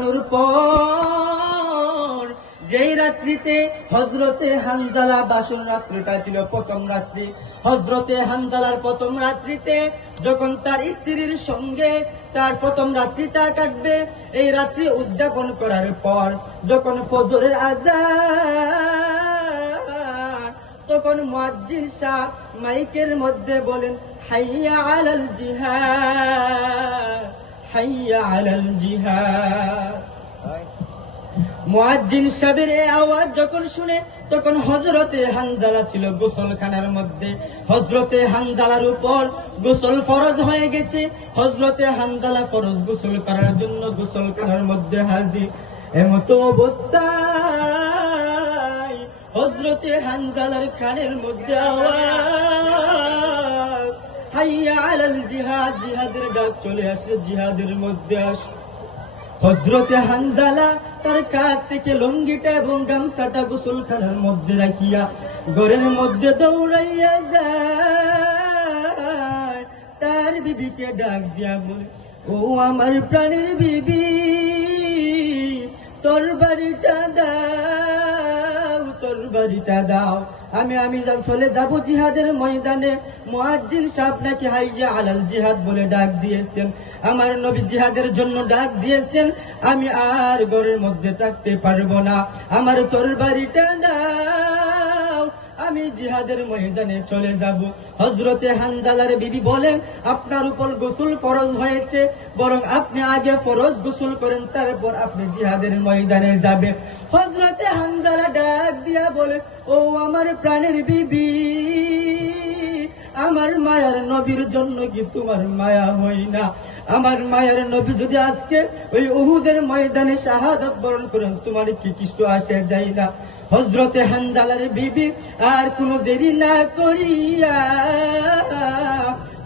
পাঠানোর পর যেই রাত্রিতে হযরতে হানজালা বাসর রাত্রিটা ছিল প্রথম রাত্রি, হযরতে হানজালার প্রথম রাত্রিতে যখন তার স্ত্রীর সঙ্গে তার প্রথম রাত্রিটা কাটবে, এই রাত্রি উদযাপন করার পর যখন ফজরের আযান, তখন মুয়াজ্জিন সাহেব মাইকের মধ্যে বলেন, হাইয়া আলাল জিহাদ, হাইয়া আলাল জিহাদ। মুয়াজ্জিন সাহেবের এই আওয়াজ যখন শুনে, তখন হযরতে হানজালা ছিল গোসলখানার মধ্যে। হযরতে হানজালার উপর গোসল ফরজ হয়ে গেছে। হযরতে হানজালা ফরজ গোসল করার জন্য গোসলখানার মধ্যে হাজির। এমতো অবস্থায় হযরতে হানজালার কানের মধ্যে আওয়াজ, হাইয়া আলাল জিহাদ, জিহাদের ডাক চলে আসে, জিহাদের মধ্যে আসে। হযরতে হানজালা তার কাঁধ থেকে লুঙ্গিটা এবং গামছাটা গোসলখানার মধ্যে রাখিয়া ঘরের মধ্যে দৌড়াইয়া যায়। তার বিবিকে ডাক দিয়া বলে, ও আমার প্রাণের বিবি, তরবারিটা দাও, তরবারিটা দাও, আমি চলে যাব জিহাদের ময়দানে। মুয়াজ্জিন সাহেব নাকি হাইয়া আলাল জিহাদ বলে ডাক দিয়েছেন, আমার নবী জিহাদের জন্য ডাক দিয়েছেন, আমি আর ঘরের মধ্যে থাকতে পারবো না, আমার তরবারিটা দাও, আমি জিহাদের ময়দানে চলে যাব। হযরতে হানজালার বিবি বলেন, আপনার উপর গোসল ফরজ হয়েছে, বরং আপনি আগে ফরজ গোসল করেন, তারপর আপনি জিহাদের ময়দানে যাবে। হযরতে হানজালা ডাক দিয়া বলে, ও আমার প্রাণের বিবি, আমার মায়ার নবীর জন্য কি তোমার মায়া হয় না? আমার মায়ার নবী যদি আজকে ওই উহুদের ময়দানে শাহাদাত বরণ করেন, তোমার কি কিছু আসে যায় না? হযরতে হানজালার বিবি আর কোনো দেরি না করিয়া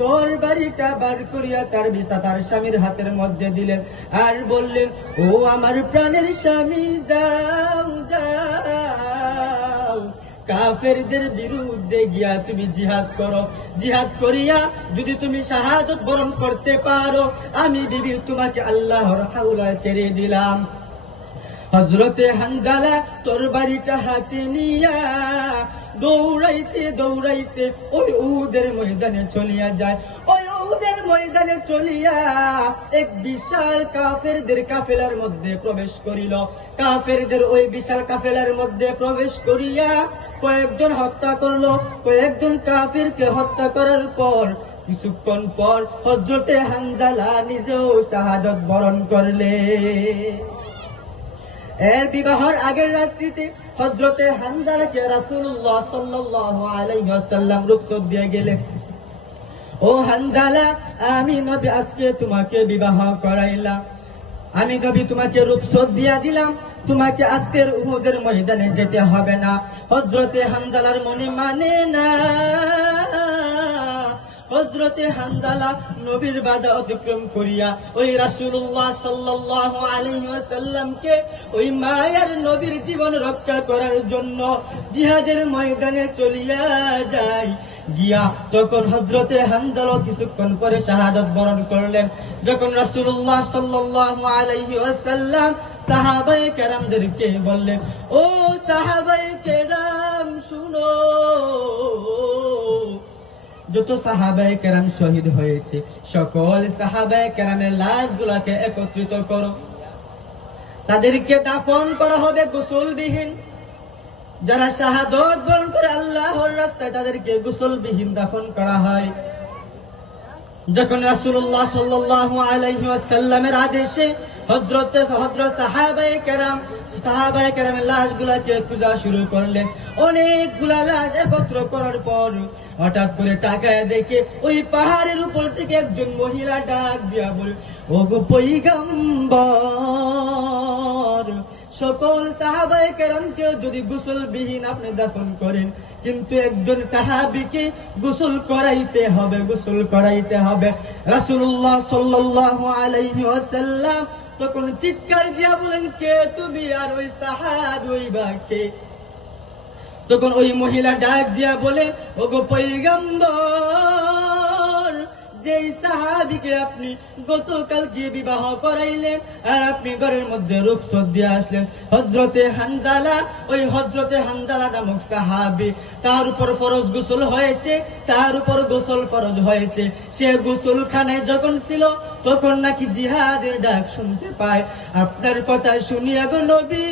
তরবারিটা বার করিয়া তার স্বামীর হাতের মধ্যে দিলেন আর বললেন, ও আমার প্রাণের স্বামী, যাও যাও, কাফেরদের বিরুদ্ধে গিয়া তুমি জিহাদ করো, জিহাদ করিয়া যদি তুমি শাহাদাত বরণ করতে পারো, আমি বিবি তোমাকে আল্লাহর হাওলায় ছেড়ে দিলাম। হযরতে হানজালা তরবারিটা হাতে নিয়া দৌড়াইতে দৌড়াইতে ওই উহুদের ময়দানে চলিয়া যায়। ওই উহুদের ময়দানে চলিয়া এক বিশাল কাফেরদের কাফেলার মধ্যে প্রবেশ করিল। কাফেরদের ওই বিশাল কাফেলার মধ্যে প্রবেশ করিয়া কয়েকজন হত্যা করলো। কয়েকজন কাফেরকে হত্যা করার পর কিছুক্ষণ পর হযরতে হানজালা নিজেও শাহাদাত বরণ করলে। এর বিবাহের আগের রাত্রিতে হযরতে হানজালাকে রাসূলুল্লাহ সাল্লাল্লাহু আলাইহি ওয়াসাল্লাম রুখসত দিয়ে গেলেন, ও হানজালা, আমি নবী আজকে তোমাকে বিবাহ করাইলাম, আমি নবী তোমাকে রুখসত দিয়া দিলাম, তোমাকে আজকের উহুদের ময়দানে যেতে হবে না। হযরতে হানজালার মনে মানে না। হযরতে হানজালা নবীর বাধা অতিক্রম করিয়া ওই রাসূলুল্লাহ সাল্লাল্লাহু আলাইহি ওয়াসাল্লামকে ওই মায়ার নবীর জীবন রক্ষা করার জন্য জিহাদের ময়দানে চলিয়া যায়। গিয়া তখন হযরতে হানজালা কিছুক্ষণ পরে শাহাদাত বরণ করলেন। যখন রাসূলুল্লাহ সাল্লাল্লাহু আলাইহি ওয়াসাল্লাম সাহাবায়ে কেরামদেরকে বললেন, ও সাহাবায়ে কেরাম শুনো, যত সাহাবায়ে কেরাম শহীদ হয়েছে সকল সাহাবায়ে কেরামের লাশগুলোকে একত্রিত করো, তাদেরকে দাফন করা হবে গোসলবিহীন। যারা শাহাদাত বরণ করে আল্লাহর রাস্তায় তাদেরকে গোসলবিহীন দাফন করা হয়। যখন রাসূলুল্লাহ সাল্লাল্লাহু আলাইহি ওয়াসাল্লামের আদেশে হযরত সাহাবায়ে কেরামের লাশগুলোকে খোঁজা শুরু করলেন। অনেকগুলা লাশ একত্র করার পর হঠাৎ করে তাকায় দেখে ওই পাহাড়ের উপর থেকে একজন মহিলা ডাক দিয়া বলে, ওগো পয়গম্বর, সকল সাহাবায়ে কেরামকে যদি গোসলবিহীন আপনি দাফন করেন, কিন্তু একজন সাহাবীকে গোসল করাইতে হবে, গোসল করাইতে হবে। রাসূলুল্লাহ সাল্লাল্লাহু আলাইহি ওয়াসাল্লাম তখন চিৎকার দিয়া বলেন, কে তুমি আর ওই সাহাবী ওই বাকে? তখন ওই মহিলা ডাক দিয়া বলে, ওগো পয়গম্বর, যে সাহাবীকে আপনি গতকাল গিয়ে বিবাহ করাইলেন আর আপনি ঘরের মধ্যে রুখসত দিয়ে আসলেন, হযরতে হানজালা, ওই হযরতে হানজালা নামক সাহাবী, তার উপর ফরজ গোসল হয়েছে, তার উপর গোসল ফরজ হয়েছে। সে গোসলখানায় যখন ছিল তখন নাকি জিহাদের ডাক শুনতে পায়। আপনার কথা শুনিয়া গো নবী,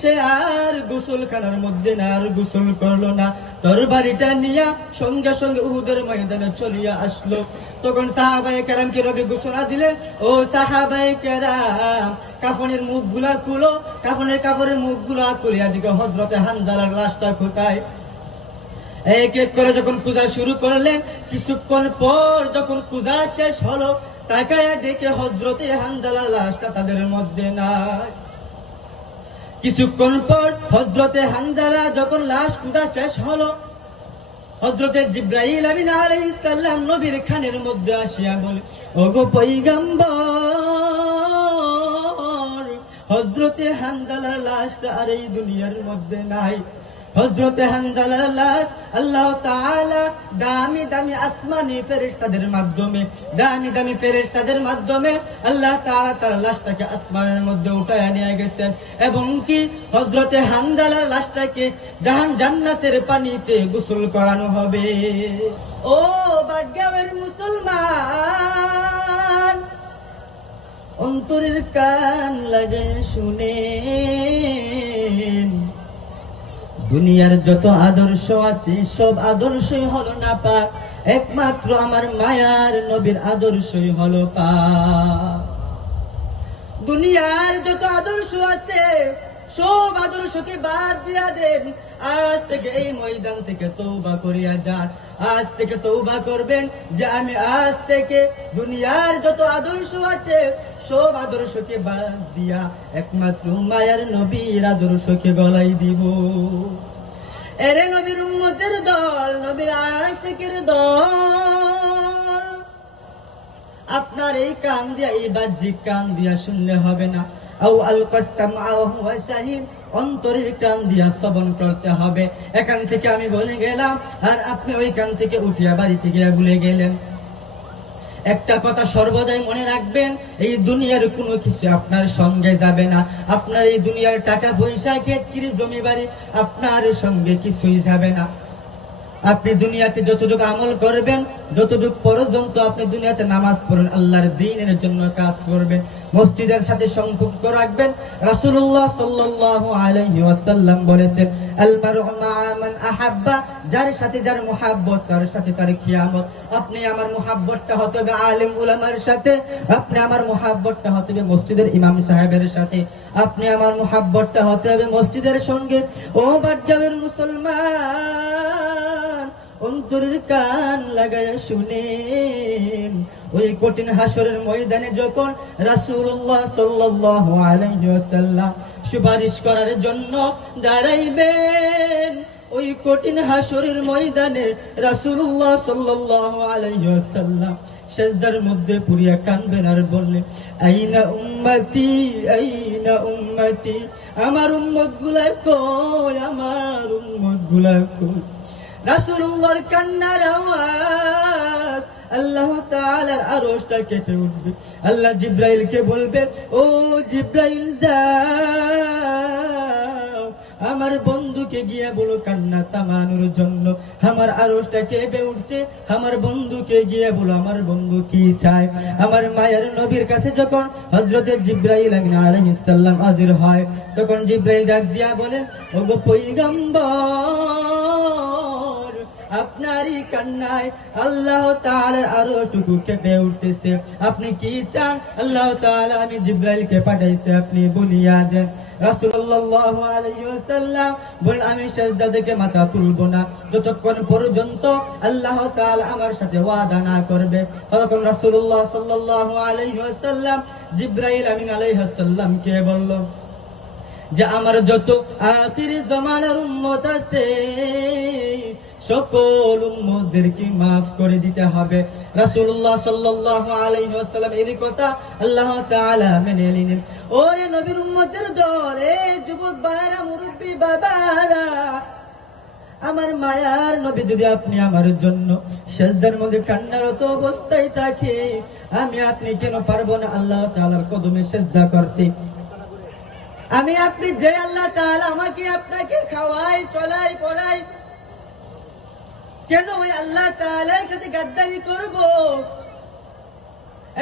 সে আর গোসলখানার মধ্যে না আর গোসল করলো না, তরবারিটা নিয়া সঙ্গে সঙ্গে উহুদের ময়দানে চলিয়া আসলো। তখন সাহাবায়ে কেরামকে নবী ঘোষণা দিলেন, ও সাহাবায়ে কেরাম, কাফনের মুখগুলা খুলো, কাপড়ের মুখগুলা খুলিয়া দিকে হযরতে হানজালার লাশটা কোথায়। এক এক করে যখন পূজা শুরু করলেন, কিছুক্ষণ পর যখন পূজা শেষ হলো, তাকায়া দেখে হযরতে হানজালার লাশটা তাদের মধ্যে নাই। কিছুক্ষণ পর হযরতে হানজালা যখন লাশ পূজা শেষ হলো, হযরতে জিবরাইল আমিন আলাইহিস সালাম নবীর খানের মধ্যে আসিয়া বলে, ওগো পয়গম্বর, হযরতে হানজালার লাশটা আর এই দুনিয়ার মধ্যে নাই। হযরতে হানজালার লাশ আল্লাহ তাআলা দামি দামি আসমানি ফেরেশতাদের মাধ্যমে আল্লাহ তাআলা তার লাশটাকে আসমানের মধ্যে উঠায় নিয়ে গেছেন, এবং কি হযরতে হানজালার লাশটাকে জান্নাতের পানিতে গোসল করানো হবে। ও ভাগ্যবান মুসলমান, অন্তরের কান লাগে শুনেন, দুনিয়ার যত আদর্শ আছে সব আদর্শই হলো না পাক, একমাত্র আমার মায়ার নবীর আদর্শই হলো পাক। দুনিয়ার যত আদর্শ আছে সব আদর্শকে বাদ দিয়া দেন, আজ থেকে এই ময়দান থেকে তওবা করিয়া যান। আজ থেকে তওবা করবেন যে আমি আজ থেকে দুনিয়ার যত আদর্শ আছে সব আদর্শকে বাদ দিয়া একমাত্র মায়ার নবীর আদর্শকে গলায় দিব। এরে নবীর উম্মতের দল, নবীর আশিকের দল, আপনার এই কান দিয়া, এই বাহ্যিক কান দিয়া শুনলে হবে না, অন্তরের কান দিয়া শ্রবণ করতে হবে। এখান থেকে আমি বলে গেলাম আর আপনি ওই কান থেকে উঠিয়া বাড়িতে গিয়ে ভুলে গেলেন। একটা কথা সর্বদাই মনে রাখবেন, এই দুনিয়ার কোনো কিছু আপনার সঙ্গে যাবে না। আপনার এই দুনিয়ার টাকা পয়সা, ক্ষেত কিরি, জমি বাড়ি আপনার সঙ্গে কিছুই যাবে না। আপনি দুনিয়াতে যতটুকু আমল করবেন, যতটুকু পর্যন্ত আপনি দুনিয়াতে নামাজ পড়েন, আল্লাহর দ্বীনের জন্য কাজ করবেন, মসজিদের সাথে সম্পর্ক রাখবেন। রাসূলুল্লাহ সাল্লাল্লাহু আলাইহি ওয়াসাল্লাম বলেছেন, আল মারউ মা'a মান আহাব্বা, যার সাথে যার মুহাব্বত তার সাথে তার কিয়ামত। আপনি আমার মুহাব্বতটা হতে হবে আলেম উলামার সাথে, আপনি আমার মুহাব্বতটা হতে হবে মসজিদের ইমাম সাহেবের সাথে, আপনি আমার মুহাব্বতটা হতে হবে মসজিদের সঙ্গে। ও বাদগাঁওয়ের মুসলমান, অন্তরের কান লাগায় শুনেন, ওই কঠিন হাসরের ময়দানে যখন রাসূলুল্লাহ সাল্লাল্লাহু আলাইহি ওয়াসাল্লাম সুপারিশ করার জন্য দাঁড়াইবেন, ওই কঠিন হাসরের ময়দানে রাসূলুল্লাহ সাল্লাল্লাহু আলাইহি ওয়াসাল্লাম সেজদার মধ্যে পুরিয়া কাঁদবেন আর বললেন, আইনা উম্মতি, আইনা উম্মতি, আমার উম্মতগুলা কই, আমার উম্মতগুলা কই। রাসূলুল্লাহর কান্নার আওয়াজ আল্লাহ তাআলার আরশটা কেঁপে উঠবে। আল্লাহ জিবরাইলকে বলবে, ও জিবরাইল যাও, আমার বন্ধুকে গিয়ে বলো কান্না থামানোর জন্য। আমার আরশটা কেঁপে উঠছে, আমার বন্ধুকে গিয়ে বলো আমার বন্ধু কি চায়। আমার মায়ের নবীর কাছে যখন হযরতে জিবরাইল আমিন আলাইহিস সালাম হাজির হয়, তখন জিবরাইল ডাক দিয়া বলেন, ওগো পয়গম্বর, আপনারই কান্নায় আল্লাহ তাআলার আরশটুকু কেঁপে উঠতেছে, আপনি কি চান? আল্লাহ তাআলা আমি জিবরাইলকে পাঠাইছে, আপনি বলিয়া দেন। রাসূলুল্লাহ সাল্লাল্লাহু আলাইহি ওয়াসাল্লাম বলেন, আমি সিজদা থেকে মাথা তুলব না যতক্ষণ পর্যন্ত আল্লাহ তাআলা আমার সাথে ওয়াদা না করবে। তখন রাসূলুল্লাহ সাল্লাল্লাহু আলাইহি ওয়াসাল্লাম জিবরাইল আমিন আলাইহিস সালামকে বলল যে আমার যত আখির জামানার উম্মত আছে সকল উম্মতদেরকে মাফ করে দিতে হবে। রাসূলুল্লাহ সাল্লাল্লাহু আলাইহি ওয়াসাল্লাম এর কথা আল্লাহ তাআলা মেনে নিলেন। ওরে নবীর উম্মতের দল, এই যুবক ভাইরা, মুরব্বি বাবারা, আমার মায়ার নবী যদি আপনি আমার জন্য সিজদার মধ্যে কান্নারত অবস্থায় থাকে, আমি আপনি কেন পারবো না আল্লাহ তাআলার কদমে সিজদা করতে? আমি আপনি যে আল্লাহ তাআলা আমাকে আপনাকে খাওয়াই চলাই পড়াই, কেন ওই আল্লাহ তাআলার সাথে গাদ্দারি করব?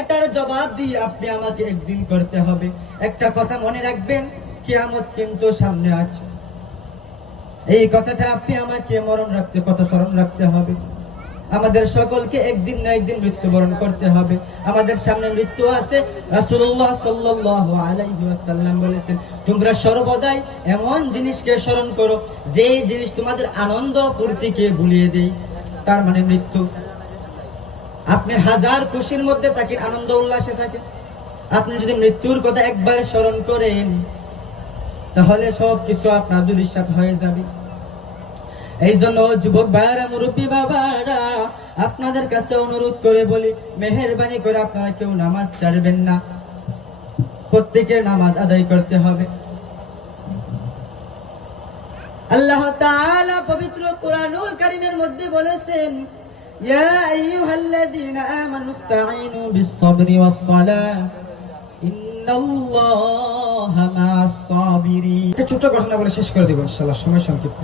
এটার জবাব দিয়ে আপনি আমাকে একদিন করতে হবে। একটা কথা মনে রাখবেন, কিয়ামত কিন্তু সামনে আছে। এই কথাটা আপনি আমাকে স্মরণ রাখতে হবে। আমাদের সকলকে একদিন না একদিন মৃত্যুবরণ করতে হবে। আমাদের সামনে মৃত্যু আছে। রাসূলুল্লাহ সাল্লাল্লাহু আলাইহি ওয়াসাল্লাম বলেছেন, তোমরা সর্বদাই এমন জিনিসকে স্মরণ করো যে জিনিস তোমাদের আনন্দ ফুর্তিকে ভুলিয়ে দেয়, তার মানে মৃত্যু। আপনি হাজার খুশির মধ্যে থাকেন, আনন্দ উল্লাসে থাকেন, আপনি যদি মৃত্যুর কথা একবার স্মরণ করেন তাহলে সবকিছু আপনার দুলিশাত হয়ে যাবে। এই জন্য যুবক ভাইরা, মুরব্বী বাবারা, আপনাদের কাছে অনুরোধ করে বলি, মেহেরবানি করে আপনারা কেউ নামাজ ছাড়বেন না। প্রত্যেকের নামাজ আদায় করতে হবে। আল্লাহ তাআলা পবিত্র কুরআনুল কারীমের মধ্যে বলেছেন, ইয়া আইয়ুহাল্লাযীনা আমানু ইসতাঈনু বিস-সাবরি ওয়াস-সালাহ ইন্নাল্লাহা মা'আস-সাবিরিন। একটা ছোট্ট ঘটনা বলে শেষ করে দেব ইনশাআল্লাহ, সময় সংক্ষিপ্ত।